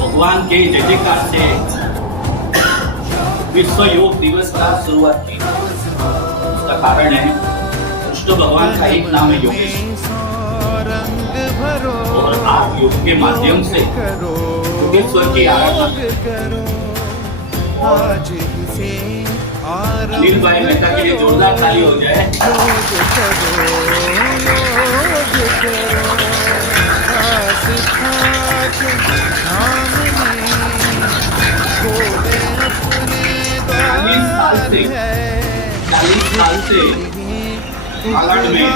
भगवान के जय जयकार से विश्व योग दिवस का शुरुआत की। उसका कारण है कृष्ण भगवान का एक नाम है योगेश, और आप योग के माध्यम से योगेश्वर की आराधना। अनिल भाई मेहता के लिए जोरदार ताली हो जाए। चालीस साल से बालाघाट में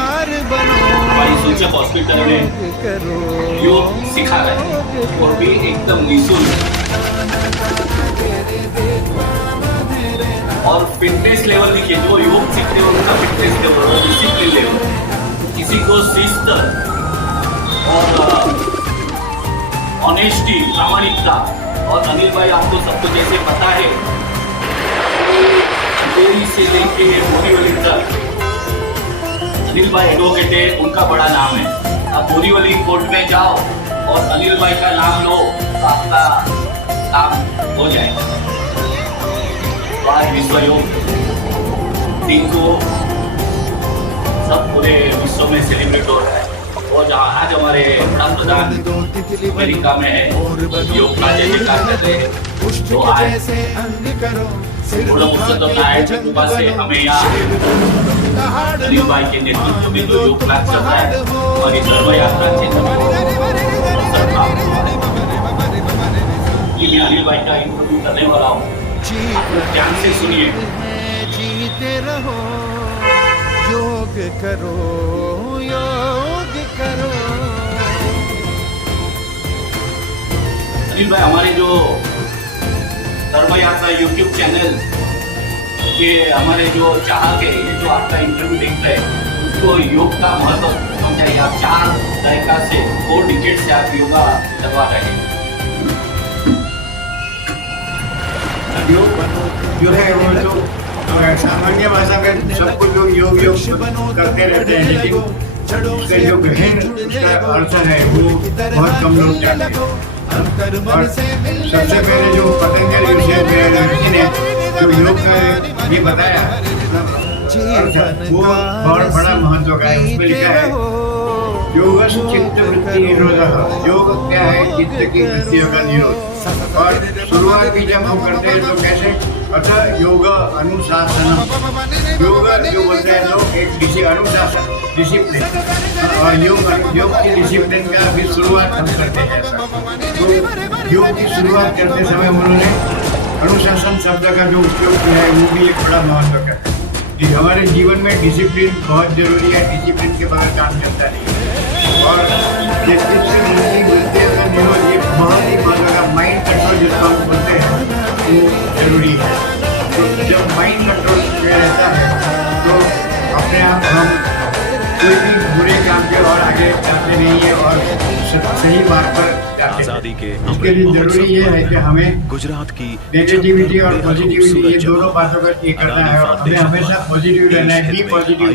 भाई सूचक हॉस्पिटल में योग सिखा रहे हैं, और भी एकदम निःशुल्क। और फिटनेस लेवल देखिए, जो योग सीखते हैं उनका फिटनेस लेवल, डिसिप्लिन लेवल, किसी को शिस्त और ऑनेस्टी, प्रामाणिकता। और अनिल भाई आपको सबको जैसे पता है, दिल्ली से लेके बोरीवली तक अनिल भाई एडवोकेट है, उनका बड़ा नाम है। आप बोरीवली कोर्ट में जाओ और अनिल भाई का नाम लो तो आपका काम हो जाएगा। तो आज विश्व योग दिन को सब पूरे विश्व में सेलिब्रेट हो रहा है। और आज हमारे प्रधान अमेरिका में है, योग का जय जयकार कर रहे हैं। तो आज पूर्ण पुरुषोत्तम नारायण की कृपा से हमें यहाँ अनिल भाई के नेतृत्व में जो योग क्लास चल रहा है, हमारी सर्व यात्रा मैं अनिल भाई का इंटरव्यू करने वाला हूँ, आप लोग ध्यान से सुनिए। जीते रहो, योग करो, योग करो। अनिल भाई, हमारे जो धर्म यात्रा यूट्यूब चैनल के हमारे जो चाहक है, ये जो आपका इंटरव्यू देख रहे हैं, उसको योग का महत्व समझाइए। आप 4 दायका से 4 डिकेड से आप योगा करवा रहे हैं। योग जो है वो तो सामान्य भाषा में सब कुछ लोग योग करते रहते हैं, लेकिन उसका जो गहन उसका अर्थ है वो बहुत कम लोग जानते हैं। और सबसे पहले जो पतंजलि ऋषि ने जो योग का ये बताया अर्थ, वो बहुत बड़ा महत्व का है। उसमें लिखा है योग चित्त वृत्ति निरोध। योग क्या है? चित्त की वृत्तियों का निरोध। और शुरुआत भी जब हम करते हैं तो कैसे? अतः योग अनुशासन, योग जो बोलते हैं लोग एक अनुशासन, डिसिप्लिन, और योग की डिसिप्लिन का भी शुरुआत हम करते हैं। तो योग की शुरुआत करते समय उन्होंने अनुशासन शब्द का जो उपयोग किया है वो भी एक बड़ा महत्व का है। हमारे जीवन में डिसिप्लिन बहुत जरूरी है, डिसिप्लिन के बगैर काम चलता नहीं है। और ये बहुत ही महत्व का माइंड कंट्रोल जिसको हम बोलते हैं वो जरूरी है। तो जब माइंड कंट्रोल में रहता है तो अपने आप हम कोई भी बुरे काम के और आगे जाते नहीं है और सही मार्ग पर जाते हैं। इसके लिए जरूरी ये है कि हमें गुजरात की नेगेटिविटी और पॉजिटिविटी ये दोनों बातों का ये करना है। और हमें हमेशा पॉजिटिव रहना है। Be positive,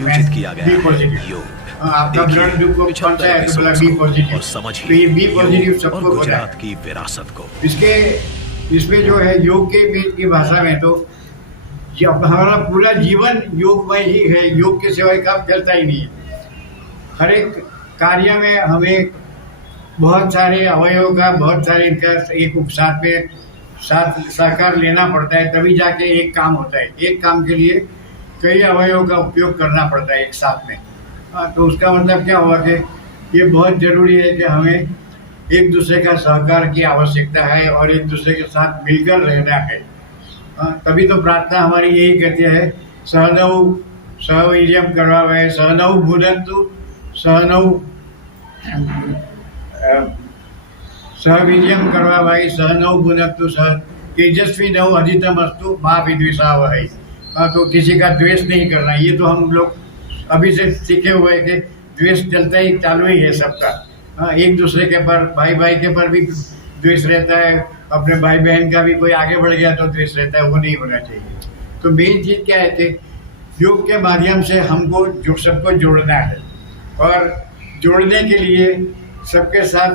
be positive. आपका ब्लड ग्रुप कौन सा है? तो बी पॉजिटिव। तो ये बी पॉजिटिव सबको होता है। की विरासत को इसमें जो है योग की भाषा में तो हमारा पूरा जीवन योगमय ही है। योग के सिवाय काम चलता ही नहीं है। हर एक कार्य में हमें बहुत सारे अवयवों का, बहुत सारे इनका एक साथ में साथ सहकार लेना पड़ता है, तभी जाके एक काम होता है। एक काम के लिए कई अवयवों का उपयोग करना पड़ता है एक साथ में। तो उसका मतलब क्या हुआ कि ये बहुत ज़रूरी है कि हमें एक दूसरे का सहकार की आवश्यकता है और एक दूसरे के साथ मिलकर रहना है। तभी तो प्रार्थना हमारी यही कहती है, सहनौ सहवीर्यम करवावहै सहनौ भुनक्तु सहनौ सहवीर्यम करवावहै सहनौ भुनक्तु सह तेजस्वी नौ अधितमस्तु मा विद्विषावहै। तो किसी का द्वेष नहीं करना। ये तो हम लोग अभी से सीखे हुए हैं कि द्वेष चलता ही चालू ही है सबका। एक दूसरे के पर भाई भाई के पर भी द्वेष रहता है, अपने भाई बहन का भी कोई आगे बढ़ गया तो द्वेष रहता है, वो नहीं होना चाहिए। तो मेन चीज़ क्या है कि योग के माध्यम से हमको सबको जोड़ना है और जोड़ने के लिए सबके साथ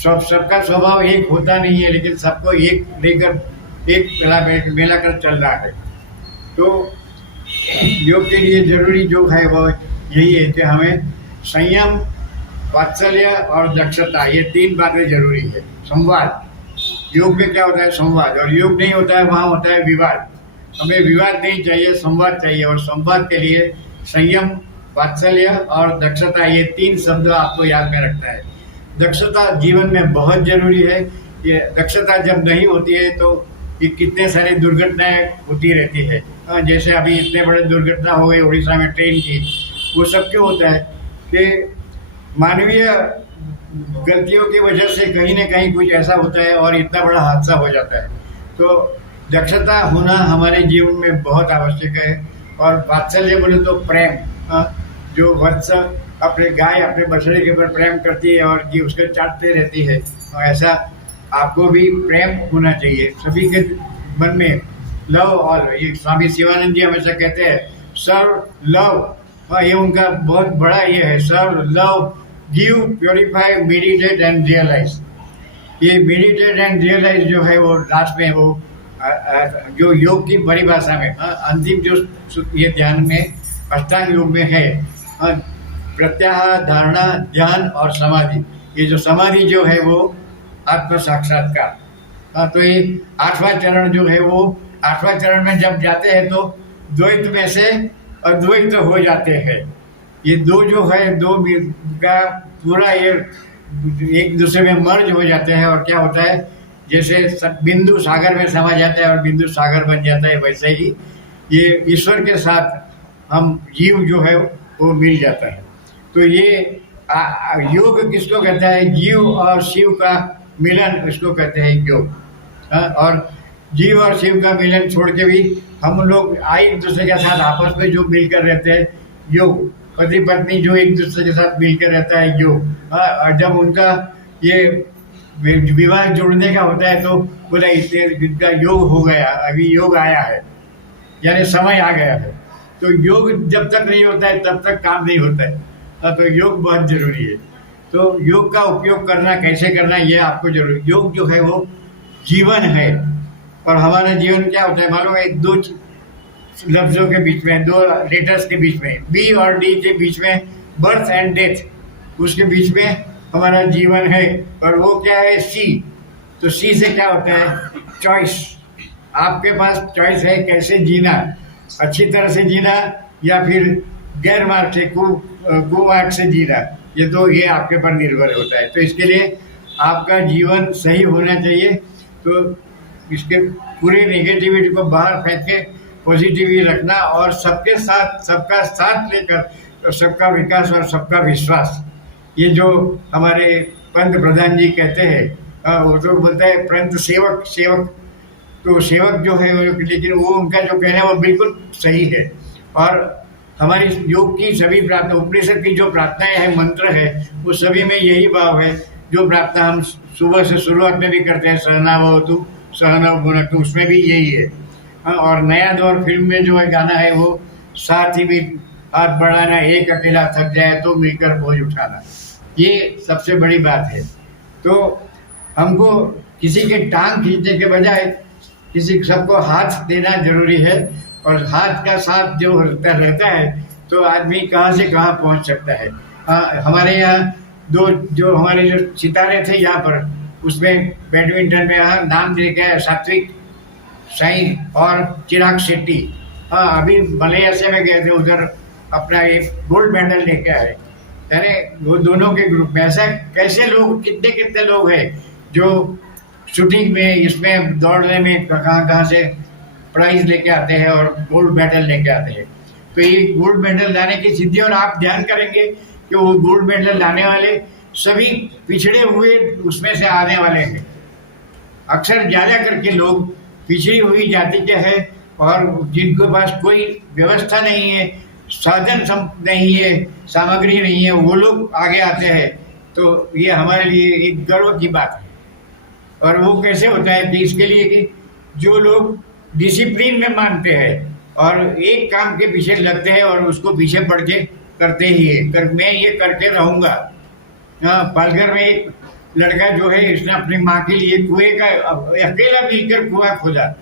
सबका स्वभाव एक होता नहीं है, लेकिन सबको एक लेकर एक मिलाकर चल रहा है। तो योग के लिए जरूरी जो है वो यही है कि हमें संयम, वात्सल्य और दक्षता, ये 3 बातें जरूरी है। संवाद, योग में क्या होता है? संवाद। और योग नहीं होता है वहाँ होता है विवाद। हमें विवाद नहीं चाहिए, संवाद चाहिए। और संवाद के लिए संयम, वात्सल्य और दक्षता, ये 3 शब्द आपको याद में रखना है। दक्षता जीवन में बहुत जरूरी है। ये दक्षता जब नहीं होती है तो ये कितने सारी दुर्घटनाएं होती रहती है। जैसे अभी इतने बड़े दुर्घटना हो गई उड़ीसा में ट्रेन की, वो सब क्यों होता है कि मानवीय गलतियों की वजह से कहीं ना कहीं कुछ ऐसा होता है और इतना बड़ा हादसा हो जाता है। तो दक्षता होना हमारे जीवन में बहुत आवश्यक है। और वात्सल्य बोले तो प्रेम, जो वत्स अपने गाय अपने बछड़े के ऊपर प्रेम करती है और कि उसके चाटते रहती है, तो ऐसा आपको भी प्रेम होना चाहिए सभी के मन में। लव, और ये स्वामी शिवानंद जी हमेशा कहते हैं सर्व लव, ये उनका बहुत बड़ा ये है, serve love give purify meditate and realise. ये मेडिटेट एंड रियलाइज जो है वो लास्ट में वो जो योग की बड़ी भाषा में अंतिम जो ये ध्यान में अष्टांग योग में है, प्रत्याहार, धारणा, ध्यान और समाधि। ये जो समाधि जो है वो आत्म साक्षात्कार। तो ये 8वां चरण जो है वो 8वां चरण में जब जाते हैं तो द्वैत में से अद्वैत हो जाते हैं। ये दो जो है, दो का पूरा ये एक दूसरे में मर्ज हो जाते हैं। और क्या होता है, जैसे बिंदु सागर में समा जाता है और बिंदु सागर बन जाता है, वैसे ही ये ईश्वर के साथ हम जीव जो है वो मिल जाता है। तो ये योग किसको कहता है? जीव और शिव का मिलन, इसको कहते हैं योग। और जीव और शिव का मिलन छोड़ के भी हम लोग एक दूसरे के साथ आपस में जो मिलकर रहते हैं, योग। पति पत्नी जो एक दूसरे के साथ मिलकर रहता है, योग। और जब उनका ये विवाह जुड़ने का होता है तो बोला इससे जिनका योग हो गया, अभी योग आया है, यानी समय आ गया है। तो योग जब तक नहीं होता है तब तक काम नहीं होता है। तो योग बहुत जरूरी है। तो योग का उपयोग करना, कैसे करना, ये आपको जरूरी। योग जो है वो जीवन है। और हमारा जीवन क्या होता है मालूम है? 2 लफ्जों के बीच में, 2 लेटर्स के बीच में, बी और डी के बीच में बर्थ एंड डेथ, उसके बीच में हमारा जीवन है। और वो क्या है? सी। तो सी से क्या होता है? चॉइस। आपके पास चॉइस है कैसे जीना, अच्छी तरह से जीना या फिर गैर मार्ग से, कुमार्ग से जीना। ये आपके पर निर्भर होता है। तो इसके लिए आपका जीवन सही होना चाहिए। तो इसके पूरे नेगेटिविटी को बाहर फेंक के पॉजिटिविटी रखना और सबके साथ, सबका साथ लेकर, तो सबका विकास और सबका विश्वास, ये जो हमारे पंत प्रधान जी कहते हैं, वो तो बोलते हैं पंत सेवक सेवक। तो सेवक जो है, लेकिन वो उनका जो कहना है वो बिल्कुल सही है। और हमारी योग की सभी प्रार्थना, उपनिषद की जो प्रार्थनाएं हैं, मंत्र है, वो सभी में यही भाव है। जो प्रार्थना हम सुबह से शुरुआत में भी करते हैं, सहनावतु सहनौ भुनक्तु, उसमें भी यही है। और नया दौर फिल्म में जो है गाना है वो साथ ही भी हाथ बढ़ाना, एक अकेला थक जाए तो मिलकर बोझ उठाना, ये सबसे बड़ी बात है। तो हमको किसी के टांग खींचने के बजाय किसी सबको हाथ देना जरूरी है। और हाथ का साथ जो रहता है तो आदमी कहाँ से कहाँ पहुँच सकता है। हमारे यहाँ जो हमारे जो सितारे थे यहाँ पर, उसमें बैडमिंटन में नाम लेके आए सात्विक साईं और चिराग शेट्टी। हाँ, अभी मलेशिया में गए थे, उधर अपना एक गोल्ड मेडल लेके आए। यानी वो दोनों के ग्रुप में ऐसा कैसे लोग, कितने कितने लोग हैं जो शूटिंग में, इसमें दौड़ने में कहाँ से प्राइज लेके आते हैं और गोल्ड मेडल लेके आते हैं। तो ये गोल्ड मेडल लाने की सिद्धि, और आप ध्यान करेंगे कि वो गोल्ड मेडल लाने वाले सभी पिछड़े हुए उसमें से आने वाले हैं। अक्सर ज़्यादा करके लोग पिछड़ी हुई जाति के हैं और जिनके पास कोई व्यवस्था नहीं है, साधन नहीं है, सामग्री नहीं है, वो लोग आगे आते हैं। तो ये हमारे लिए एक गर्व की बात है। और वो कैसे होता है कि इसके लिए कि जो लोग डिसिप्लिन में मानते हैं और एक काम के पीछे लगते हैं और उसको पीछे बढ़ के करते ही है, मैं ये करके रहूँगा। हाँ, पालघर में एक लड़का जो है, इसने अपनी माँ के लिए कुएं का अकेला मिलकर कुआं खोदा,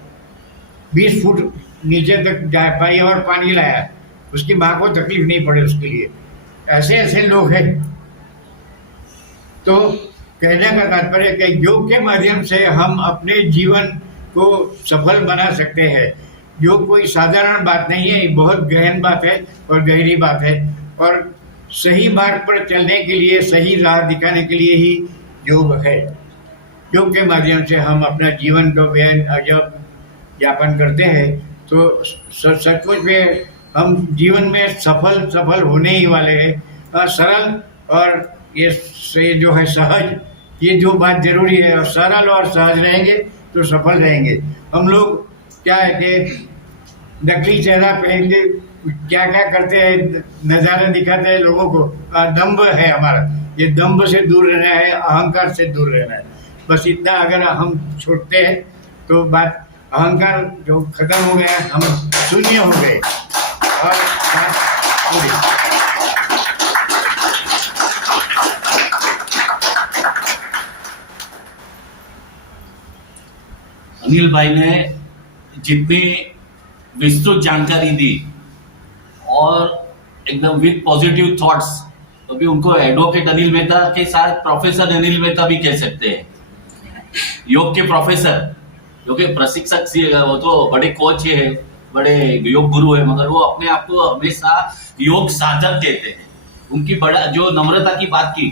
20 फुट नीचे तक जा पाई और पानी लाया। उसकी माँ को तकलीफ नहीं पड़े उसके लिए। ऐसे ऐसे लोग हैं। तो कहने का तात्पर्य कि योग के माध्यम से हम अपने जीवन को सफल बना सकते हैं। योग कोई साधारण बात नहीं है, बहुत गहन बात है और गहरी बात है। और सही मार्ग पर चलने के लिए, सही राह दिखाने के लिए ही योग है। योग के माध्यम से हम अपना जीवन को जब यापन करते हैं तो सचमुच में हम जीवन में सफल होने ही वाले हैं। सरल और ये जो है सहज, ये जो बात जरूरी है। और सरल और सहज रहेंगे तो सफल रहेंगे। हम लोग क्या है कि नकली चेहरा पहन के क्या क्या करते हैं, नज़ारा दिखाते हैं लोगों को। दम्भ है हमारा, ये दम्भ से दूर रहना है, अहंकार से दूर रहना है। बस इतना अगर हम छोड़ते हैं तो बात, अहंकार जो खत्म हो गया, हम शून्य हो गए और बात पूरी। अनिल भाई ने जितनी विस्तृत जानकारी दी और एकदम विद पॉजिटिव थॉट्स, अभी उनको एडवोकेट अनिल मेहता के साथ प्रोफेसर अनिल मेहता भी कह सकते हैं। योग के प्रोफेसर, जो कि प्रशिक्षक, वो तो बड़े कोच है, बड़े योग गुरु है, मगर वो अपने आप को हमेशा योग साधक कहते हैं। उनकी बड़ा जो नम्रता की बात की,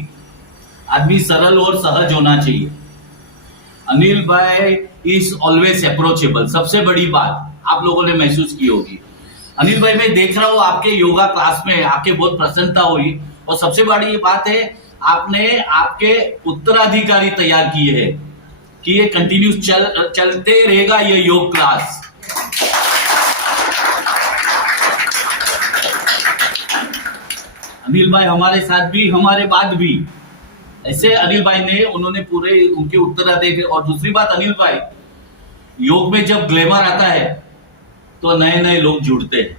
आदमी सरल और सहज होना चाहिए। अनिल भाई इज ऑलवेज अप्रोचेबल। सबसे बड़ी बात आप लोगों ने महसूस की होगी। अनिल भाई, मैं देख रहा हूँ आपके योगा क्लास में आके बहुत प्रसन्नता हुई। और सबसे बड़ी बात है, आपने आपके उत्तराधिकारी तैयार किए हैं कि ये कंटिन्यूस चलते रहेगा ये योग क्लास। अनिल भाई हमारे साथ भी, हमारे बाद भी ऐसे अनिल भाई ने, उन्होंने पूरे उनके उत्तराधिकारी। और दूसरी बात, अनिल भाई, योग में जब ग्लैमर आता है तो नए नए लोग जुड़ते हैं।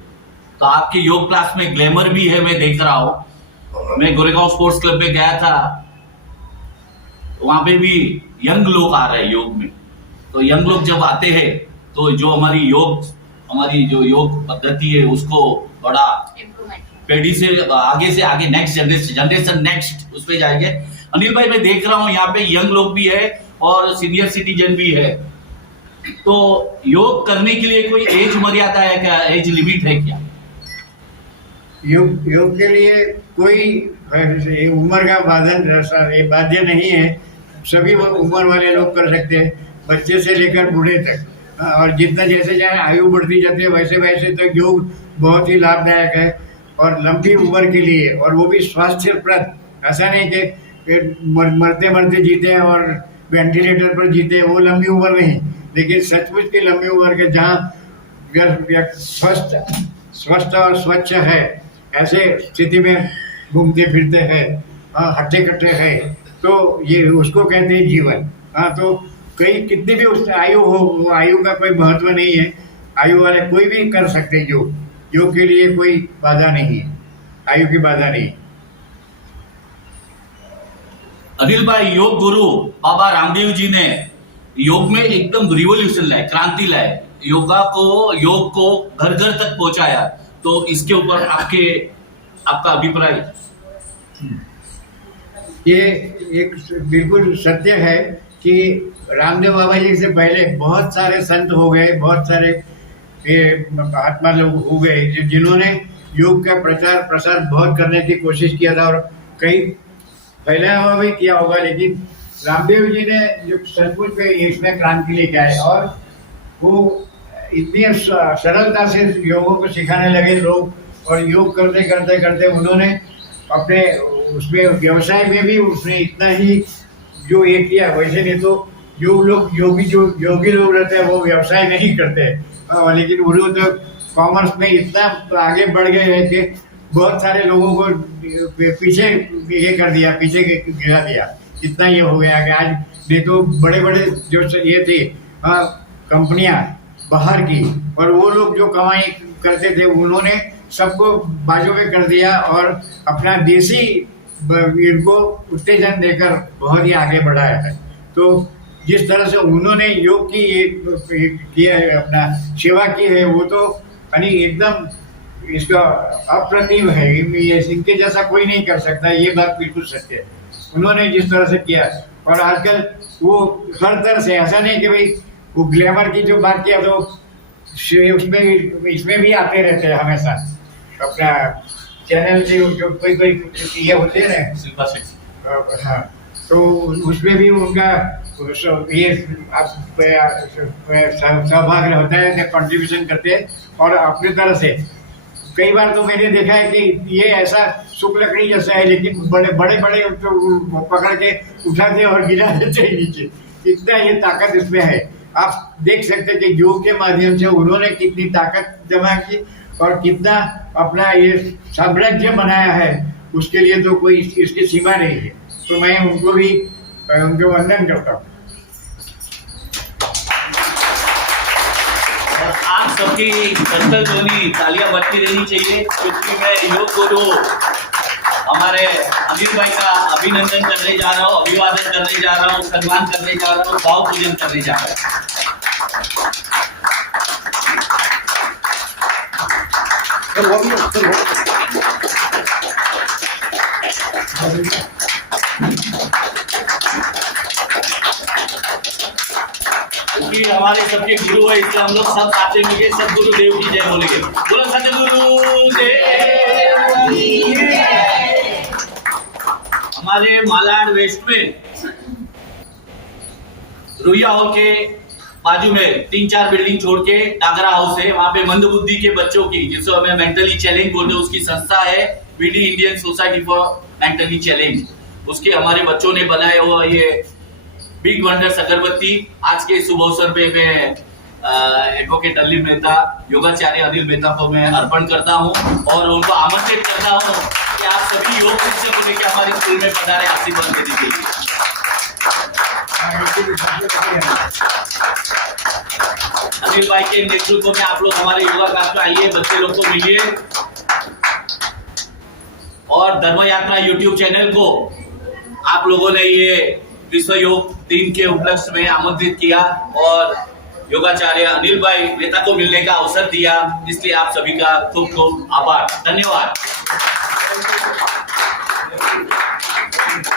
तो आपके योग क्लास में ग्लैमर भी है, मैं देख रहा हूं। मैं गोरेगांव स्पोर्ट्स क्लब में गया था, वहां पे भी यंग लोग आ रहे हैं योग में। तो यंग लोग जब आते हैं तो जो हमारी जो योग पद्धति है उसको बड़ा पीढ़ी से आगे नेक्स्ट जनरेशन नेक्स्ट उस पे जाएंगे। अनिल भाई, मैं देख रहा हूँ यहाँ पे यंग लोग भी है और सीनियर सिटीजन भी है। तो योग करने के लिए कोई एज मर्यादा है क्या, एज लिमिट है क्या? योग के लिए कोई उम्र का बाध्य नहीं है। सभी उम्र वाले लोग कर सकते हैं, बच्चे से लेकर बूढ़े तक। और जितना जैसे चाहे आयु बढ़ती जाती है वैसे वैसे तक योग बहुत ही लाभदायक है। और लंबी उम्र के लिए, और वो भी स्वास्थ्यप्रद। ऐसा नहीं कि मरते मरते जीते हैं और वेंटिलेटर पर जीते हैं, वो लंबी उम्र नहीं। लेकिन सचमुच की लंबी उम्र के जहाँ स्वस्थ और स्वच्छ है, ऐसे स्थिति में घूमते फिरते हैं, हट्टे कट्टे है, तो ये उसको कहते हैं जीवन। हाँ, तो कितनी भी उस आयु हो, आयु का कोई महत्व नहीं है। आयु वाले कोई भी कर सकते हैं योग। योग के लिए कोई बाधा नहीं है, आयु की बाधा नहीं। अनिल भाई, योग गुरु बाबा रामदेव जी ने योग में एकदम रिवॉल्यूशन लाए, क्रांति लाए, योग को घर घर तक पहुंचाया। तो इसके ऊपर आपका अभिप्राय? ये एक बिल्कुल सत्य है कि रामदेव बाबा जी से पहले बहुत सारे संत हो गए, बहुत सारे ये महात्मा लोग हो गए जिन्होंने योग का प्रचार प्रसार बहुत करने की कोशिश किया था और कई फैलाया हुआ भी किया होगा, लेकिन रामदेव जी ने जो सचमुच में इसमें क्रांति लेके आए और वो इतनी सरलता से योगों को सिखाने लगे लोग, और योग करते करते करते उन्होंने अपने उसमें व्यवसाय में भी उसने इतना ही जो ये किया। वैसे नहीं तो जो लोग योगी लोग रहते हैं वो व्यवसाय नहीं करते, लेकिन उन्होंने तो कॉमर्स में इतना आगे बढ़ गए हैं कि बहुत सारे लोगों को पीछे ये कर दिया, पीछे गिरा दिया। इतना ये हो गया कि आज नहीं तो बड़े बड़े जो ये थे कंपनियां बाहर की, और वो लोग जो कमाई करते थे उन्होंने सबको बाजू में कर दिया और अपना देसी इनको उत्तेजन देकर बहुत ही आगे बढ़ाया है। तो जिस तरह से उन्होंने योग की किया है, अपना सेवा की है, वो तो यानी एकदम इसका अप्रतिम है। ये इनके जैसा कोई नहीं कर सकता, ये बात बिल्कुल सत्य है। उन्होंने जिस तरह से किया, और आजकल वो हर तरह से, ऐसा नहीं कि भाई वो ग्लैमर की जो बात किया तो उसमें इसमें भी आते रहते हैं हमेशा अपना चैनल से जो कोई ये होते हैं ना, हाँ, तो उसमें भी उनका ये सहभाग होता है, कंट्रीब्यूशन करते हैं। और अपनी तरह से कई बार तो मैंने देखा है कि ये ऐसा सुख लकड़ी जैसा है, लेकिन बड़े बड़े बड़े तो पकड़ के उठाते और गिरा देते हैं नीचे, इतना ये ताकत इसमें है। आप देख सकते हैं कि योग के माध्यम से उन्होंने कितनी ताकत जमा की और कितना अपना ये साम्राज्य बनाया है, उसके लिए तो कोई इसकी सीमा नहीं है। तो मैं उनको भी उनको वंदन करता हूँ। आप सबकी कंसल ध्वनि तालियां बजती रहनी चाहिए, क्योंकि मैं योग गुरु हमारे अनिल भाई का अभिनंदन करने जा रहा हूँ, अभिवादन करने जा रहा हूँ, सम्मान करने जा रहा हूँ, भाव पूजन करने जा रहा हूँ। क्योंकि हमारे सबके गुरु है, इसलिए हम लोग सब साथ मिलके सब गुरुदेव की जय बोलेंगे। बोलो सतगुरु देव की जय। हमारे मालाड वेस्ट में रुइया हॉल के बाजू में 3-4 बिल्डिंग छोड़ के डागरा हाउस है, वहां पे मंदबुद्धि के बच्चों की, जिसको हमें मेंटली चैलेंज बोलते हैं, उसकी संस्था है BD Indian society for mentally challenge. उसके हमारे बच्चों ने बनाया हुआ ये बिग वंडर्स अगरबत्ती आज के शुभ अवसर पे मैं एडवोकेट अनिल मेहता, योगाचार्य अनिल मेहता को मैं अर्पण करता हूं और उनको आमंत्रित करता हूं कि आप सभी योग शिक्षक को लेकर हमारे स्कूल में पधारे आशीर्वाद देने के लिए। अनिल भाई के नेतृत्व में आप लोग हमारे योगा क्लास में आइए, बच्चे लोग को मिलिए और धर्म यात्रा यूट्यूब चैनल को आप लोगों ने ये विश्व योग दिन के उपलक्ष्य में आमंत्रित किया और योगाचार्य अनिल भाई मेहता को मिलने का अवसर दिया, इसलिए आप सभी का खूब खूब आभार, धन्यवाद।